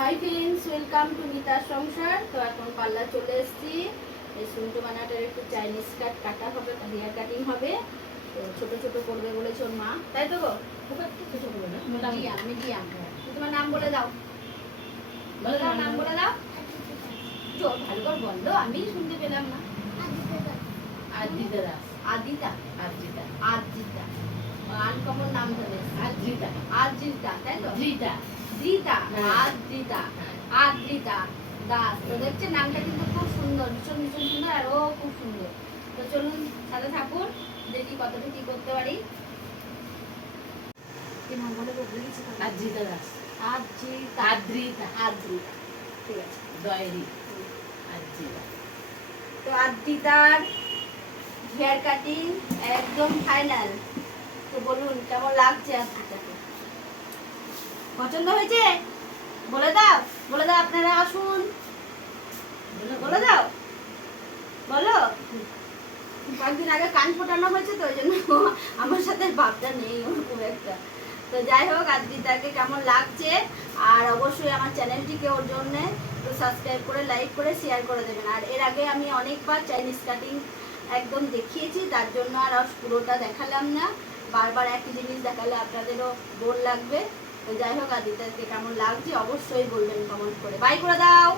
Hi friends welcome to মিতার সংসার তো এখন পার্লার চলে এসেছি। এই সুন্টু বানাটার একটু চাইনিজ কাট কাটা হবে হেয়ার কাটিং হবে। তো ছোট ছোট করবে বলেছে ওর মা। তাই তো গো? খুব একটা ছোট করবে না। মিডিয়াম। মিডিয়াম তোমার নাম বলে দাও। বলে দাও নাম বলে দাও। জোর ভালো করে বলল আমি শুনতে পেলাম না। আদ্রিতা দাস আদিতা আদ্রিতা আদিতা আনকমন নাম ধরে আদ্রিতা আদ্রিতা তাই তো? আদ্রিতা। আদ্রিতা আদ্রিতা দাস। তো দেখছে নামটা কিন্তু খুব সুন্দর ভীষণ ভীষণ সুন্দর আর ও খুব সুন্দর। তো চলুন সাথে থাকুন দেখি কতটা কি করতে পারি। আদ্রিতা দাস। আদ্রিতা। আদ্রিতা। আদ্রিতা। ঠিক আছে। দয়েরি। আদ্রিতা। তো আদ্রিতার হেয়ার কাটিং একদম ফাইনাল। তো বলুন কেমন লাগছে আদ্রিতাকে পছন্দ হয়েছে? বলে দাও বলে দাও আপনারা আসুন। বলে দাও। বলো। কয়েকদিন আগে কান ফোটানো হয়েছে তো, ওই জন্য আমার সাথে ভাবটা নেই ওর খুব একটা। তো যাই হোক আদ্রিতাকে কেমন লাগছে, আর অবশ্যই আমার চ্যানেলটিকে ওর জন্য তো সাবস্ক্রাইব করে লাইক করে শেয়ার করে দেবেন। আর এর আগে আমি অনেকবার চাইনিজ কাটিং একদম দেখিয়েছি, তার জন্য আর পুরোটা দেখালাম না। বারবার একই জিনিস দেখালে আপনাদেরও বোর লাগবে। তো যাই হোক আদিতাকে কেমন লাগছে অবশ্যই বলবেন কমেন্ট করে। বাই করে দাও!